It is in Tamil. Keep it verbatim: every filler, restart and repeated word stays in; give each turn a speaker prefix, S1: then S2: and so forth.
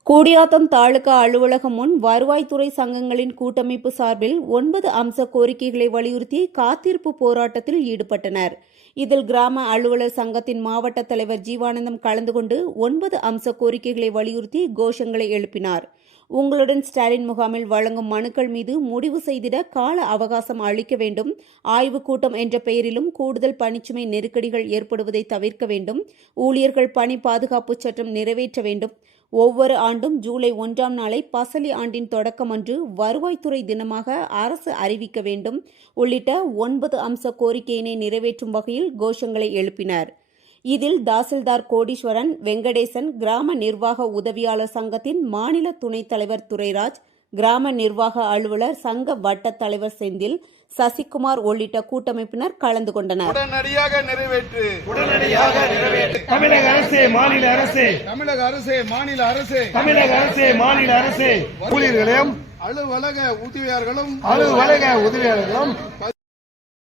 S1: கூடியாத்தம் தாலுகா அலுவலகம் முன் வருவாய்த்துறை சங்கங்களின் கூட்டமைப்பு சார்பில் ஒன்பது அம்ச கோரிக்கைகளை வலியுறுத்தி காத்திருப்பு போராட்டத்தில் ஈடுபட்டனர். இதில் கிராம அலுவலர் சங்கத்தின் மாவட்ட தலைவர் ஜீவானந்தம் கலந்து கொண்டு ஒன்பது அம்ச கோரிக்கைகளை வலியுறுத்தி கோஷங்களை எழுப்பினார். உங்களுடன் ஸ்டாலின் முகாமில் வழங்கும் மனுக்கள் மீது முடிவு செய்திட கால அவகாசம் அளிக்க வேண்டும். ஆய்வுக் கூட்டம் என்ற பெயரிலும் கூடுதல் பணிச்சுமை நெருக்கடிகள் ஏற்படுவதை தவிர்க்க வேண்டும். ஊழியர்கள் பணி பாதுகாப்பு சட்டம் நிறைவேற்ற வேண்டும். ஒவ்வொரு ஆண்டும் ஜூலை ஒன்றாம் நாளை பசலி ஆண்டின் தொடக்கம் அன்று வருவாய்த்துறை தினமாக அரசு அறிவிக்க வேண்டும் உள்ளிட்ட ஒன்பது அம்ச கோரிக்கையினை நிறைவேற்றும் வகையில் கோஷங்களை எழுப்பினர். இதில் தாசில்தார் கோடீஸ்வரன், வெங்கடேசன், கிராம நிர்வாக உதவியாளர் சங்கத்தின் மாநில துணைத் தலைவர் துரைராஜ், கிராம நிர்வாக அலுவலர் சங்க வட்ட தலைவர் செந்தில், சசிகுமார் உள்ளிட்ட கூட்டமைப்பினர் கலந்து கொண்டனர்.
S2: உடனடியாக நிறைவேற்று
S3: உடனடியாக நிறைவேற்று தமிழக அரசே மாநில அரசே
S2: தமிழக அரசே மாநில அரசே
S3: தமிழக அரசே மாநில அரசே ஊழியர்களையும்
S2: அலுவலக உதவியாளர்களும்
S3: அலுவலக உதவியாளர்களும்